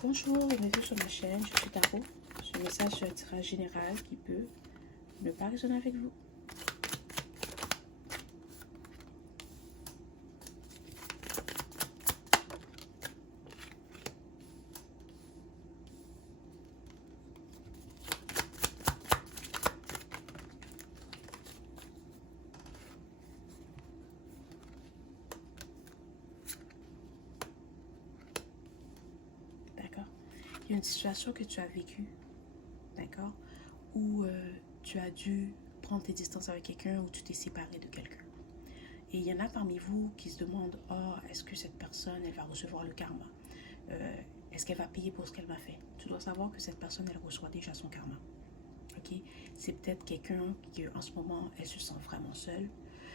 Bonjour et bienvenue sur ma chaîne, je suis Tarot. Ce message sur un tirage général qui peut ne pas résonner avec vous. D'accord? Il y a une situation que tu as vécue, d'accord? Où tu as dû prendre tes distances avec quelqu'un, ou tu t'es séparé de quelqu'un. Et il y en a parmi vous qui se demandent, oh, est-ce que cette personne, elle va recevoir le karma? Est-ce qu'elle va payer pour ce qu'elle m'a fait? Tu dois savoir que cette personne, elle reçoit déjà son karma. Ok? C'est peut-être quelqu'un qui, en ce moment, elle se sent vraiment seule.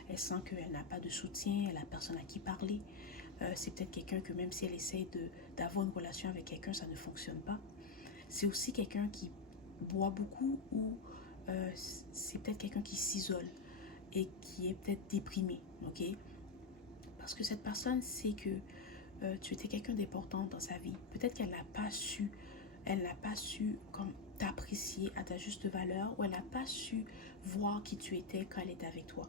Elle sent qu'elle n'a pas de soutien, elle n'a personne à qui parler. C'est peut-être quelqu'un que même si elle essaye d'avoir une relation avec quelqu'un, ça ne fonctionne pas. C'est aussi quelqu'un qui boit beaucoup, ou c'est peut-être quelqu'un qui s'isole et qui est peut-être déprimé. Ok? Parce que cette personne sait que tu étais quelqu'un d'important dans sa vie. Peut-être qu'elle n'a pas su, comme t'apprécier à ta juste valeur, ou elle n'a pas su voir qui tu étais quand elle était avec toi.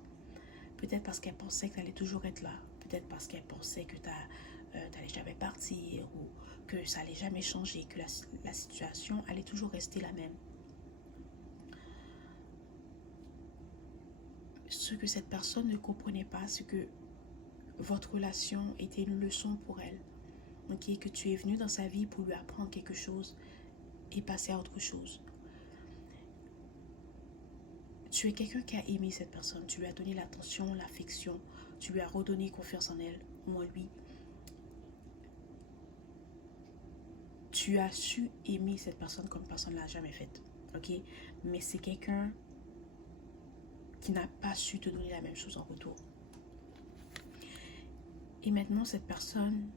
Peut-être parce qu'elle pensait que tu allais toujours être là. Peut-être parce qu'elle pensait que tu n'allais jamais partir, ou que ça allait jamais changer, que la situation allait toujours rester la même. Ce que cette personne ne comprenait pas, c'est que votre relation était une leçon pour elle. Okay, que tu es venu dans sa vie pour lui apprendre quelque chose et passer à autre chose. Tu es quelqu'un qui a aimé cette personne. Tu lui as donné l'attention, l'affection. Tu lui as redonné confiance en elle ou en lui. Tu as su aimer cette personne comme personne ne l'a jamais fait. Ok? Mais c'est quelqu'un qui n'a pas su te donner la même chose en retour. Et maintenant, cette personne,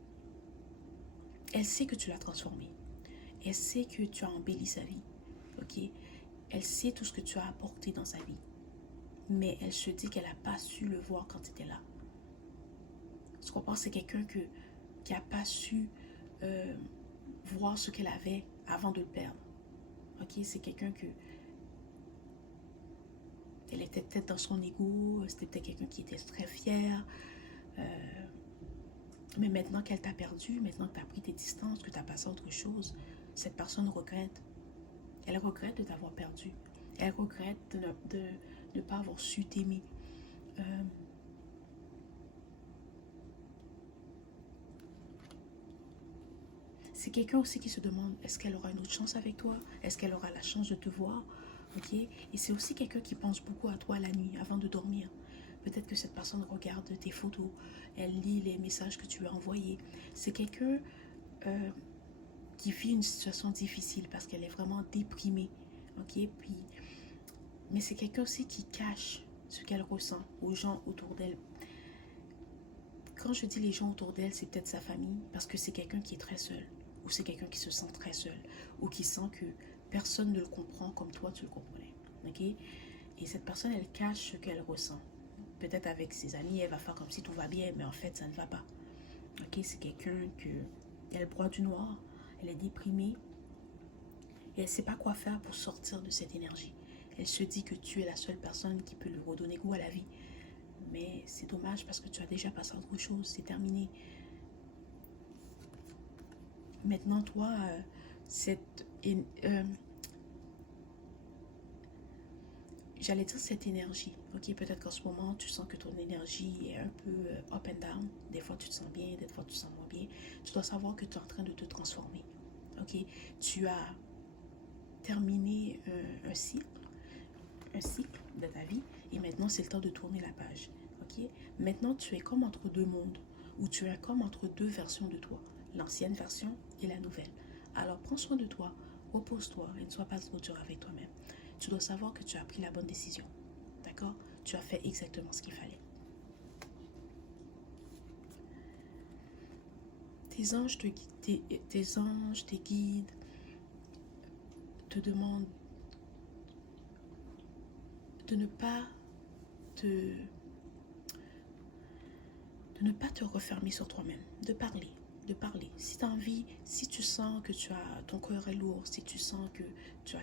elle sait que tu l'as transformée. Elle sait que tu as embelli sa vie. Ok? Elle sait tout ce que tu as apporté dans sa vie. Mais elle se dit qu'elle n'a pas su le voir quand tu étais là. Tu comprends? C'est quelqu'un qui n'a pas su voir ce qu'elle avait avant de le perdre. Ok? C'est quelqu'un que elle était peut-être dans son ego, c'était peut-être quelqu'un qui était très fier. Mais maintenant qu'elle t'a perdu, maintenant que tu as pris tes distances, que tu as passé à autre chose, cette personne regrette. Elle regrette de t'avoir perdu. Elle regrette de ne pas avoir su t'aimer. C'est quelqu'un aussi qui se demande, est-ce qu'elle aura une autre chance avec toi? Est-ce qu'elle aura la chance de te voir? Ok? Et c'est aussi quelqu'un qui pense beaucoup à toi la nuit avant de dormir. Peut-être que cette personne regarde tes photos, elle lit les messages que tu lui as envoyés. C'est quelqu'un qui vit une situation difficile parce qu'elle est vraiment déprimée. Ok? Mais c'est quelqu'un aussi qui cache ce qu'elle ressent aux gens autour d'elle. Quand je dis les gens autour d'elle, c'est peut-être sa famille, parce que c'est quelqu'un qui est très seul, ou c'est quelqu'un qui se sent très seul, ou qui sent que personne ne le comprend comme toi tu le comprenais. Ok? Et cette personne, elle cache ce qu'elle ressent. Peut-être avec ses amis, elle va faire comme si tout va bien, mais en fait, ça ne va pas. Ok? C'est quelqu'un elle boit du noir, elle est déprimée, et elle ne sait pas quoi faire pour sortir de cette énergie. Elle se dit que tu es la seule personne qui peut lui redonner goût à la vie. Mais c'est dommage parce que tu as déjà passé à autre chose, c'est terminé. Maintenant, toi, j'allais dire cette énergie, ok? Peut-être qu'en ce moment, tu sens que ton énergie est un peu up and down. Des fois, tu te sens bien, des fois, tu te sens moins bien. Tu dois savoir que tu es en train de te transformer, ok? Tu as terminé un cycle de ta vie, et maintenant, c'est le temps de tourner la page, ok? Maintenant, tu es comme entre deux mondes, ou tu es comme entre deux versions de toi, l'ancienne version et la nouvelle. Alors, prends soin de toi, repose-toi et ne sois pas trop dur avec toi-même. Tu dois savoir que tu as pris la bonne décision. D'accord? Tu as fait exactement ce qu'il fallait. Tes anges, tes guides te demandent de ne pas te refermer sur toi-même, de parler. de parler. Si tu as envie, si tu sens que ton cœur est lourd, si tu sens que tu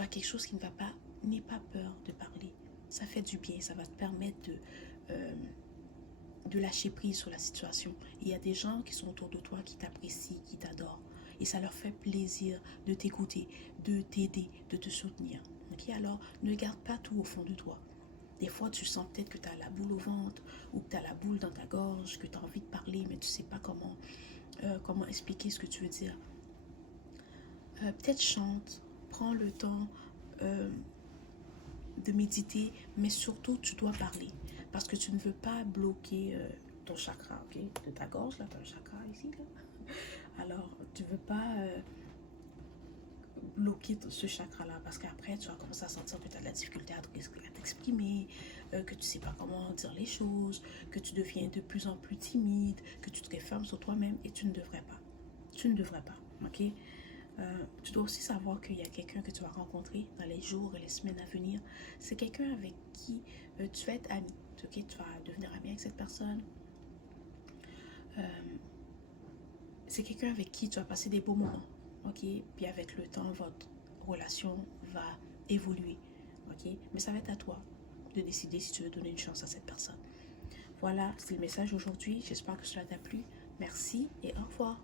as quelque chose qui ne va pas, n'aie pas peur de parler. Ça fait du bien, ça va te permettre de lâcher prise sur la situation. Il y a des gens qui sont autour de toi, qui t'apprécient, qui t'adorent. Et ça leur fait plaisir de t'écouter, de t'aider, de te soutenir. Ok, alors ne garde pas tout au fond de toi. Des fois, tu sens peut-être que tu as la boule au ventre ou que tu as la boule dans ta gorge, que tu as envie de parler, mais tu ne sais pas comment expliquer ce que tu veux dire. Peut-être chante, prends le temps de méditer, mais surtout, tu dois parler. Parce que tu ne veux pas bloquer ton chakra, ok? De ta gorge, là, tu as un chakra ici, là. Alors, tu ne veux pas bloquer ce chakra-là, parce qu'après, tu vas commencer à sentir que tu as de la difficulté à t'exprimer, que tu ne sais pas comment dire les choses, que tu deviens de plus en plus timide, que tu te refermes sur toi-même, et tu ne devrais pas. Tu ne devrais pas, ok? Tu dois aussi savoir qu'il y a quelqu'un que tu vas rencontrer dans les jours et les semaines à venir. C'est quelqu'un avec qui tu vas être ami. Okay? Tu vas devenir ami avec cette personne. C'est quelqu'un avec qui tu vas passer des beaux moments. Okay? Puis avec le temps, votre relation va évoluer. Okay? Mais ça va être à toi de décider si tu veux donner une chance à cette personne. Voilà, c'est le message aujourd'hui. J'espère que cela t'a plu. Merci et au revoir.